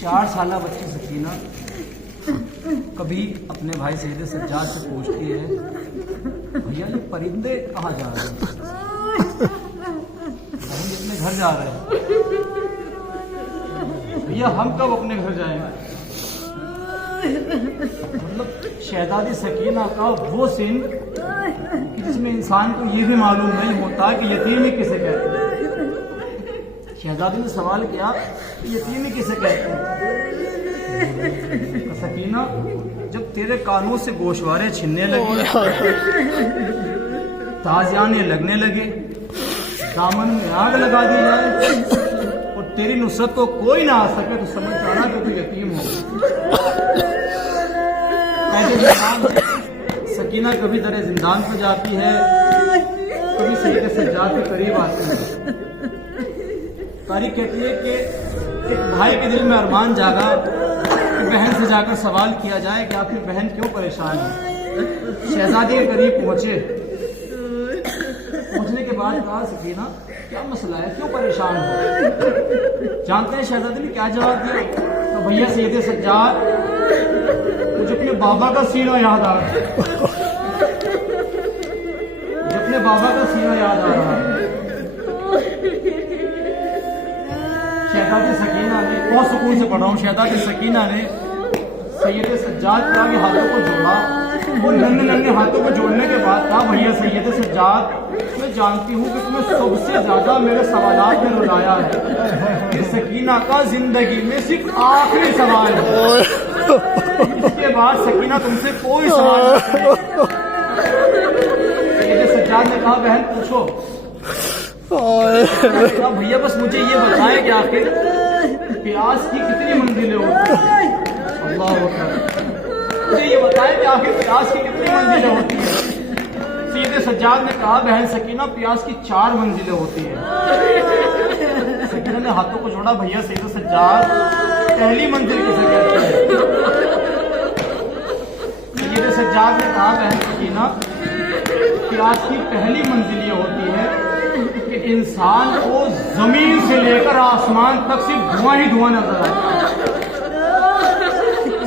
4 साल बच्ची सकीना कभी अपने भाई सैयद सज्जाद से पूछती है, भैया ये परिंदे कहाँ जा रहे हैं? हम अपने घर जा रहे हैं। भैया हम कब अपने घर जाएंगे? मतलब शहजादी सकीना का वो सीन जिसमें इंसान को ये भी मालूम नहीं होता कि यतीमी किसे कहते हैं। शहजादी ने सवाल किया, यतीमी किसे कहते हैं? सकीना, जब तेरे कानों से गोशवारे छिनने लगे, ताजियाने लगने लगे, दामन में आग लगा दी जाए और तेरी नुसरत को कोई ना आ सके तो समझ जाना कि तू यतीम हो। सकीना कभी दरे जिंदान पर जाती है, कभी सैयद सज्जाद के करीब आती है। तारीख कहती है कि एक भाई के दिल में अरमान जागा कि बहन से जाकर सवाल किया जाए कि आखिर बहन क्यों परेशान है। शहजादी के करीब पहुंचने के बाद कहा, सकीना क्या मसला है, क्यों परेशान हो? जानते हैं शहजादी ने क्या जवाब दिया? तो भैया सैयद सज्जाद, मुझे अपने बाबा का सीना याद आ रहा है, मुझे अपने बाबा का सीना याद आ रहा है। शहजादी सकीना ने, बहुत सुकून से पढ़ रहा हूँ, शहजादी सकीना ने सैयद सज्जाद के आगे हाथों को जोड़ा और नन्हे नन्हे हाथों को जोड़ने के बाद कहा, भैया सैयद सज्जाद, मैं जानती हूँ कि तुम्हें सबसे ज्यादा मेरे सवालात में रुलाया है। ये सकीना का जिंदगी में सिर्फ आखिरी सवाल है, इसके बाद सकीना तुमसे कोई सवाल नहीं। सैयद सज्जाद ने कहा, बहन पूछो। भैया बस मुझे ये बताएं कि आखिर प्यास की कितनी मंजिलें होती हैं? अल्लाह अकबर। मुझे ये बताएं कि आखिर प्यास की कितनी मंजिलें होती हैं? सैयद सज्जाद ने कहा, बहन सकीना, प्यास की 4 मंजिलें होती हैं। सकीना ने हाथों को जोड़ा, भैया सैयद सज्जाद, पहली मंजिल किसे कहते हैं? सैयद सज्जाद ने कहा, बहन सकीना, प्यास की पहली मंजिल ये होती है कि इंसान को जमीन से लेकर आसमान तक सिर्फ धुआं ही धुआं नजर आता है।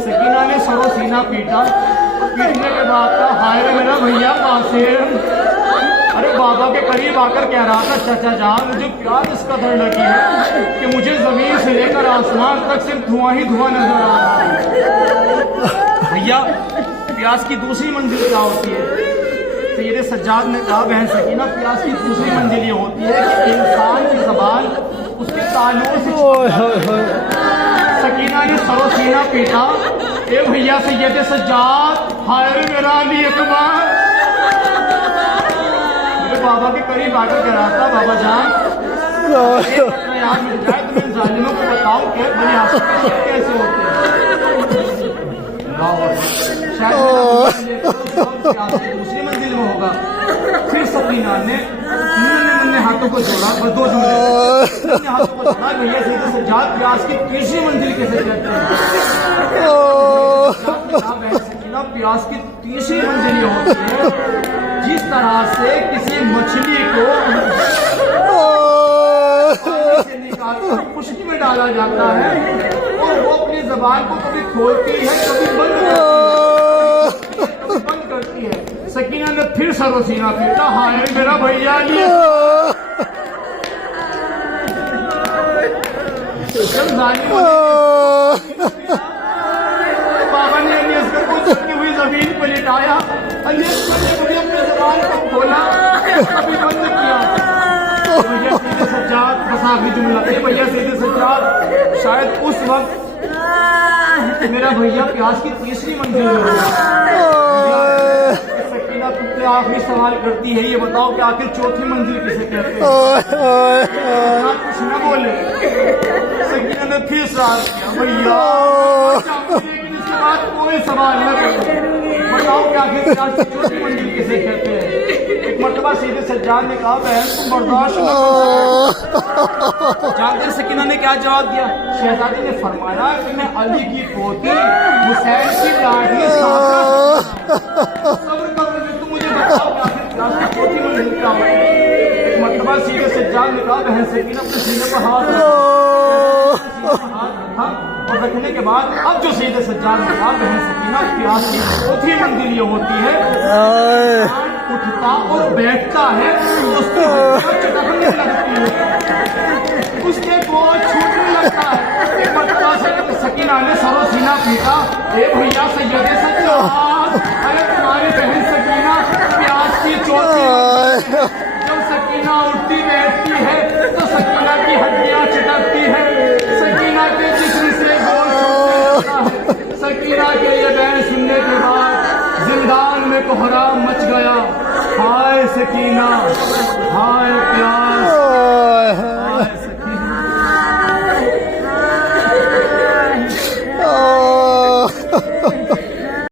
सकीना ने सरो सीना पीटा, पीटने के बाद कहा, हाय रे मेरा भैया कासिम, अरे बाबा के करीब आकर कह रहा था, चाचा जान मुझे प्यास इस कदर लगी है कि मुझे जमीन से लेकर आसमान तक सिर्फ धुआं ही धुआं नजर आ रहा है। भैया प्यास की दूसरी मंजिल क्या होती है? सैयद सज्जाद ने कहा, बहन सकीना, प्यास की दूसरी मंजिल ये होती है कि इंसान की ज़बान उसके तालुओं से। सकीना ने सरो सीना पीटा, ए भैया सैयद सज्जाद, हाय मेरा अली अकबर, मेरे बाबा के करीब आकर कह रहा था, बाबा जान याद मिल जाए तो मैं जालिमों को बताऊं कि बने आशिक कैसे होते हैं। दूसरी मंजिल में होगा। फिर सकीना ने नन्हे हाथों को जोड़ा, बस 2 जुमले, हाथों को जोड़ा, भैया सैयद सज्जाद, प्यास की तीसरी मंजिल कैसे कहते हैं? सकीना, प्यास की तीसरी मंजिल ये होती है जिस तरह से किसी मछली को से निकालकर खुशकी में डाला जाता है और वो अपनी जबान को कभी खोलती है, कभी बंद करती है। सकीना ने फिर सरो सीना पीटा, हाय मेरा भैया, ये बाबा ने अली असगर को झुकी हुई जमीन पर लिटाया, अली असगर ने कभी अपने जबान को खोला, कभी बंद किया। भैया सैयद सज्जाद, बस आखिरी जुमला, भैया सैयद सज्जाद, शायद उस वक्त मेरा भैया प्यास की तीसरी मंजिल में होगा। सकीना तुमसे आखिरी सवाल करती है, ये बताओ कि आखिर चौथी मंजिल किसे कहते हैं? कुछ न बोले। सकीना ने फिर सवाल किया, भैया लेकिन इसके बाद कोई सवाल न करो, बताओ कि आखिर प्यास की चौथी मंजिल किसे कहते हैं? एक मरतबा सैयद सज्जाद ने कहा, बहन तुम बर्दाश्त न कर। जानते सकीना ने क्या जवाब दिया? शहजादी ने फरमाया कि मैं अली की पोती हुसैन की लाडली सब्र कर, तुम मुझे बताओ कि आखिर प्यास की चौथी मंजिल क्या होती है? एक मरतबा सैयद सज्जाद ने कहा, बहन सकीना अपने सीने पर हाथ रखा और रखने के बाद अब जो सैयद सज्जाद ने कहा बहन सकीना प्यास की चौथी मंजिल ये होती है, उठता और बैठता है तो उसकी हड्डियां चटकने लगती है, उसके गोद छूटने लगता है। एक मरतबा सैयद सकीना ने सरो सीना पीटा, ए भैया सैयद सज्जाद, अरे तुम्हारी बहन सकीना प्यास की चौथी जब सकीना उठती बैठती है तो सकीना की हड्डियां चटकती है, सकीना के जिस्म से गोल छूटने लगता है। सकीना के ये बयान सुनने के बाद जिंदान में कोहराम मच गया। हाय सकीना, हाय प्यास,